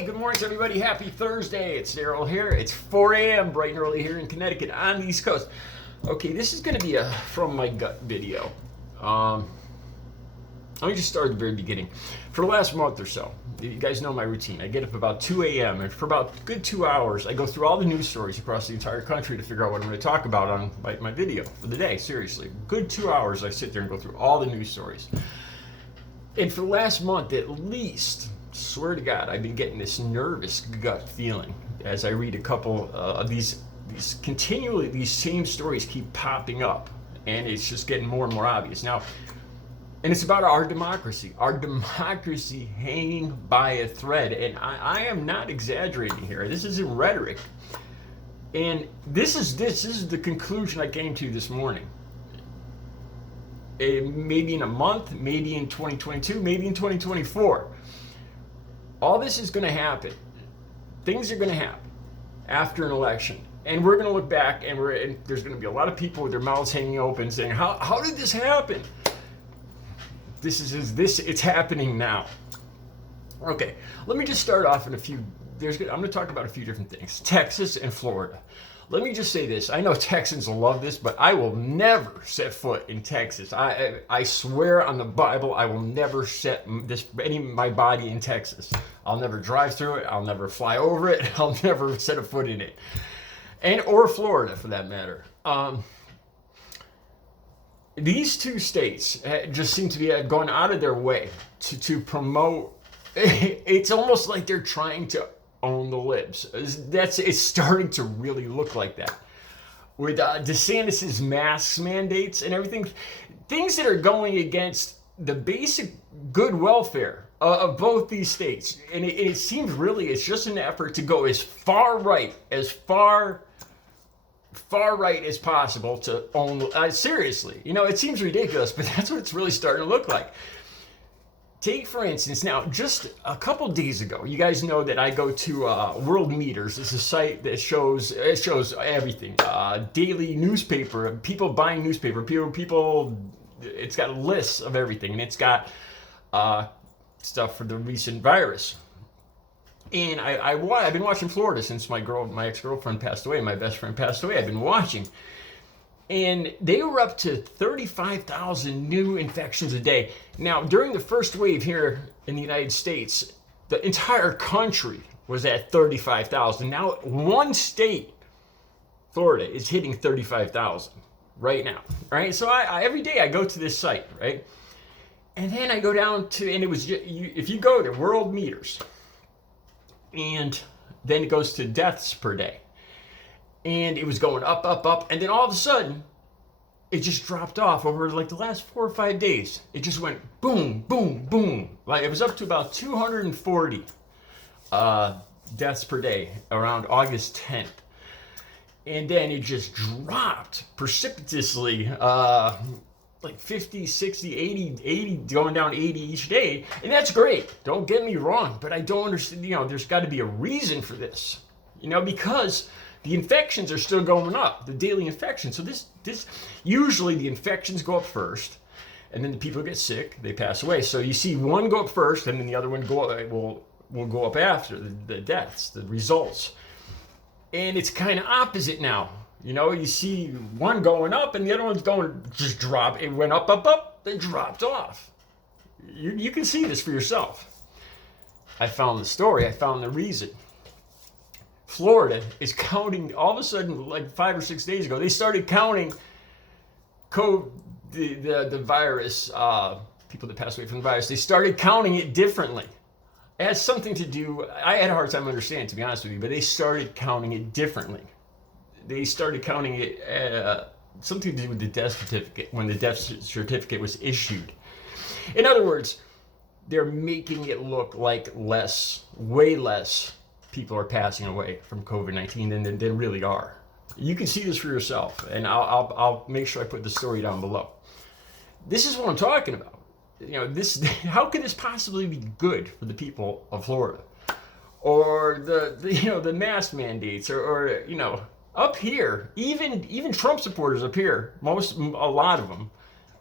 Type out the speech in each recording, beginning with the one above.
Hey, good morning to everybody. Happy Thursday. It's Daryl here. It's 4 a.m. bright and early here in Connecticut on the East Coast. Okay, this is going to be a from my gut video. Let me just start at the very beginning. For the last month or so, you guys know my routine. I get up about 2 a.m. and for about a good 2 hours, I go through all the news stories across the entire country to figure out what I'm going to talk about on my video for the day. Seriously, good 2 hours I sit there and go through all the news stories. And for the last month at least, swear to God, I've been getting this nervous gut feeling as I read a couple of these continually, these same stories keep popping up, and it's just getting more and more obvious now. And it's about our democracy hanging by a thread. And I am not exaggerating here. This isn't rhetoric. And this is the conclusion I came to this morning. Maybe in a month, maybe in 2022, maybe in 2024. All this is going to happen. Things are going to happen after an election. And we're going to look back and there's going to be a lot of people with their mouths hanging open saying, how did this happen? It's happening now. Okay, let me just start off in I'm going to talk about a few different things. Texas and Florida. Let me just say this. I know Texans will love this, but I will never set foot in Texas. I swear on the Bible, I will never set my body in Texas. I'll never drive through it. I'll never fly over it. I'll never set a foot in it. Or Florida, for that matter. These two states just seem to be going out of their way to promote. It's almost like they're trying to own the libs. It's starting to really look like that. With DeSantis's masks mandates and everything, things that are going against the basic good welfare of both these states. And it seems really it's just an effort to go as far right as possible to own. Seriously, it seems ridiculous, but that's what it's really starting to look like. Take, for instance, now, just a couple days ago, you guys know that I go to Worldmeters. It's a site that shows everything. Daily newspaper, people buying newspaper, people, it's got lists of everything, and it's got stuff for the recent virus. And I've been watching Florida since my ex-girlfriend passed away, my best friend passed away. I've been watching. And they were up to 35,000 new infections a day. Now, during the first wave here in the United States, the entire country was at 35,000. Now, one state, Florida, is hitting 35,000 right now. Right? So every day I go to this site, right? And then I go down to, and it was, if you go to Worldmeters, and then it goes to deaths per day. And it was going up, up, up. And then all of a sudden, it just dropped off over like the last 4 or 5 days. It just went boom, boom, boom. Like it was up to about 240 deaths per day around August 10th. And then it just dropped precipitously, like 50, 60, 80, going down 80 each day. And that's great. Don't get me wrong. But I don't understand, there's got to be a reason for this. Because the infections are still going up, the daily infections. So this usually the infections go up first, and then the people get sick, they pass away. So you see one go up first, and then the other one will go up after the deaths, the results. And it's kind of opposite now. You see one going up, and the other one's going just drop. It went up, up, up, then dropped off. You can see this for yourself. I found the story. I found the reason. Florida is counting, all of a sudden, like 5 or 6 days ago, they started counting the virus, people that passed away from the virus. They started counting it differently. It has something to do, I had a hard time understanding, to be honest with you, but they started counting it differently. They started counting it, something to do with the death certificate, when the death certificate was issued. In other words, they're making it look like way less people are passing away from COVID-19 than they really are. You can see this for yourself, and I'll make sure I put the story down below. This is what I'm talking about. How can this possibly be good for the people of Florida, or the mask mandates, or up here, even Trump supporters up here, a lot of them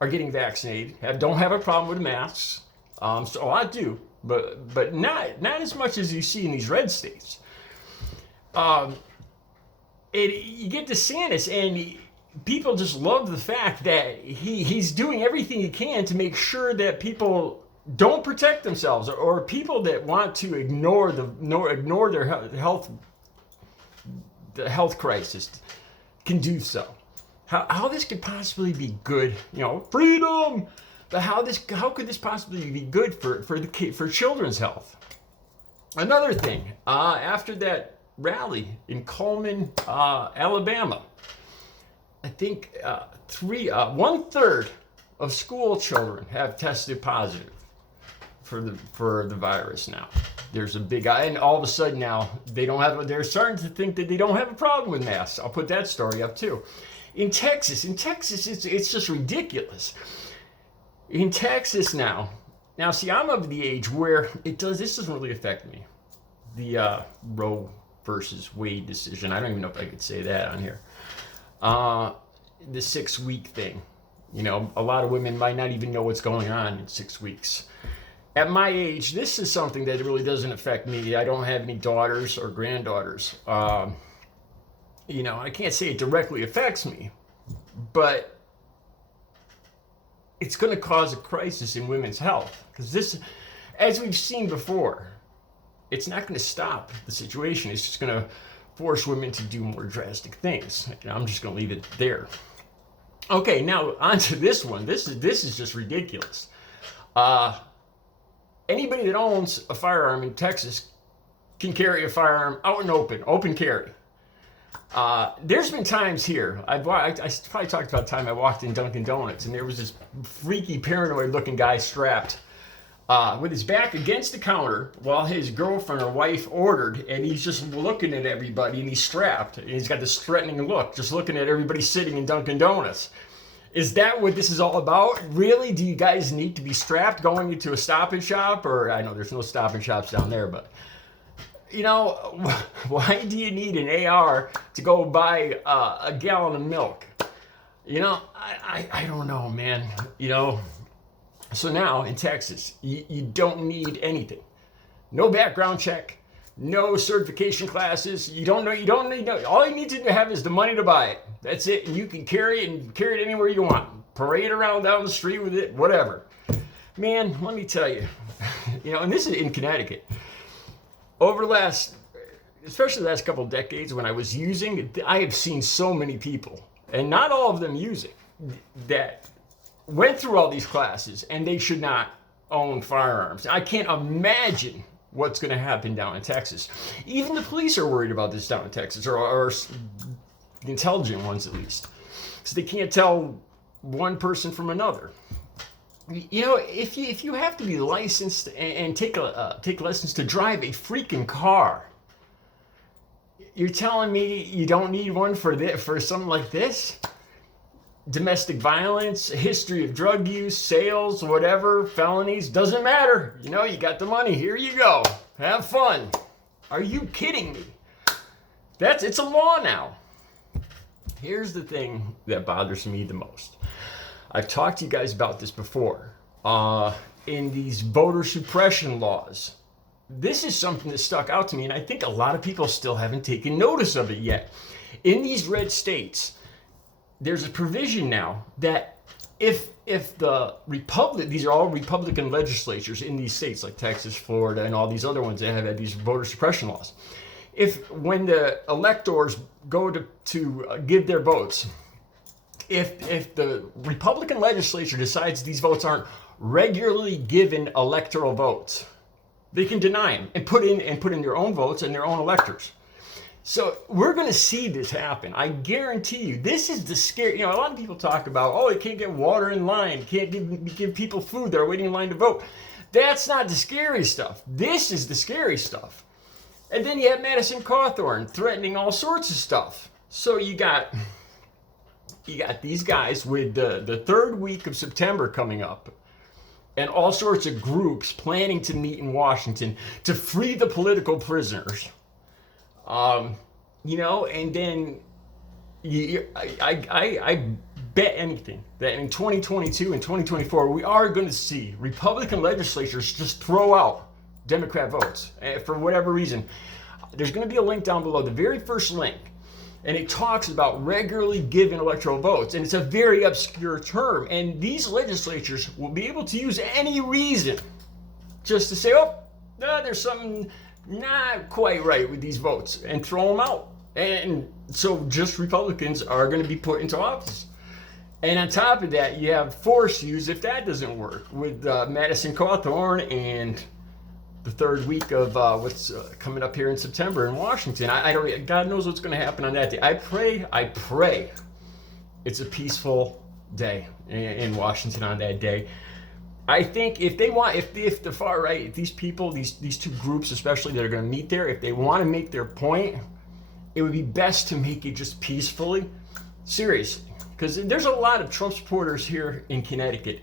are getting vaccinated, don't have a problem with masks. So a lot do, but not as much as you see in these red states. You get DeSantis, and people just love the fact that he's doing everything he can to make sure that people don't protect themselves, or people that want to ignore their health crisis can do so. How this could possibly be good, freedom, but how could this possibly be good for children's health? Another thing, after that rally in Cullman, Alabama, I think 1/3 of school children have tested positive for the virus now. There's a big eye, and all of a sudden now they're starting to think that they don't have a problem with masks. I'll put that story up too. In Texas, it's just ridiculous. In Texas now see, I'm of the age where this doesn't really affect me. The Roe versus Wade decision. I don't even know if I could say that on here. The 6-week thing. A lot of women might not even know what's going on in 6 weeks. At my age, this is something that really doesn't affect me. I don't have any daughters or granddaughters. I can't say it directly affects me, but it's going to cause a crisis in women's health. Because this, as we've seen before, it's not going to stop the situation. It's just going to force women to do more drastic things. I'm just going to leave it there. Okay, now on to this one. This is just ridiculous. Anybody that owns a firearm in Texas can carry a firearm out in open carry. There's been times here, I probably talked about the time I walked in Dunkin' Donuts, and there was this freaky, paranoid-looking guy strapped with his back against the counter while his girlfriend or wife ordered, and he's just looking at everybody, and he's strapped, and he's got this threatening look, just looking at everybody sitting in Dunkin' Donuts. Is that what this is all about? Really? Do you guys need to be strapped going into a Stop and Shop? Or I know there's no Stop and Shops down there, but why do you need an AR to go buy a gallon of milk? I don't know, man. So now in Texas, you don't need anything. No background check, no certification classes. You don't need. All you need to have is the money to buy it. That's it. And you can carry it anywhere you want. Parade around down the street with it, whatever. Man, let me tell you, and this is in Connecticut. Over especially the last couple of decades when I was using, I have seen so many people, and not all of them using, that went through all these classes and they should not own firearms. I can't imagine what's going to happen down in Texas. Even the police are worried about this down in Texas, or the intelligent ones at least, because they can't tell one person from another. If you have to be licensed and take lessons to drive a freaking car, you're telling me you don't need one for something like this? Domestic violence, history of drug use, sales, whatever, felonies, doesn't matter. You got the money. Here you go. Have fun. Are you kidding me? It's a law now. Here's the thing that bothers me the most. I've talked to you guys about this before. In these voter suppression laws, this is something that stuck out to me, and I think a lot of people still haven't taken notice of it yet. In these red states, there's a provision now that if the these are all Republican legislatures in these states like Texas, Florida, and all these other ones that have had these voter suppression laws, when the electors go to give their votes, if the Republican legislature decides these votes aren't regularly given electoral votes, they can deny them and put in their own votes and their own electors. So we're going to see this happen. I guarantee you. This is the scary. A lot of people talk about, you can't get water in line, you can't give people food that are waiting in line to vote. That's not the scary stuff. This is the scary stuff. And then you have Madison Cawthorn threatening all sorts of stuff. So you got these guys with the third week of September coming up, and all sorts of groups planning to meet in Washington to free the political prisoners. And then I bet anything that in 2022 and 2024 we are going to see Republican legislatures just throw out Democrat votes for whatever reason. There's going to be a link down below, the very first link, and it talks about regularly given electoral votes, and it's a very obscure term, and these legislatures will be able to use any reason just to say, oh, there's something not quite right with these votes, and throw them out. And so just Republicans are going to be put into office. And on top of that, you have force use if that doesn't work with Madison Cawthorn and the third week of what's coming up here in September in Washington. I don't, God knows what's going to happen on that day. I pray it's a peaceful day in Washington on that day. I think if they want, if the far right, if these people, these two groups especially that are going to meet there, if they want to make their point, it would be best to make it just peacefully. Seriously, because there's a lot of Trump supporters here in Connecticut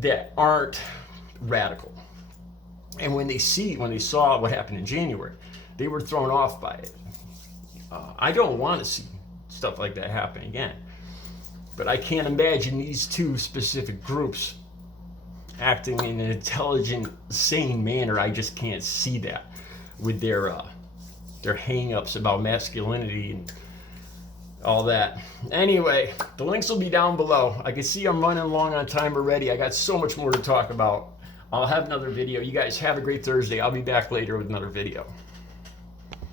that aren't radical. And when they saw what happened in January, they were thrown off by it. I don't want to see stuff like that happen again. But I can't imagine these two specific groups acting in an intelligent, sane manner. I just can't see that with their hang-ups about masculinity and all that. Anyway, the links will be down below. I can see I'm running long on time already. I got so much more to talk about. I'll have another video. You guys have a great Thursday. I'll be back later with another video.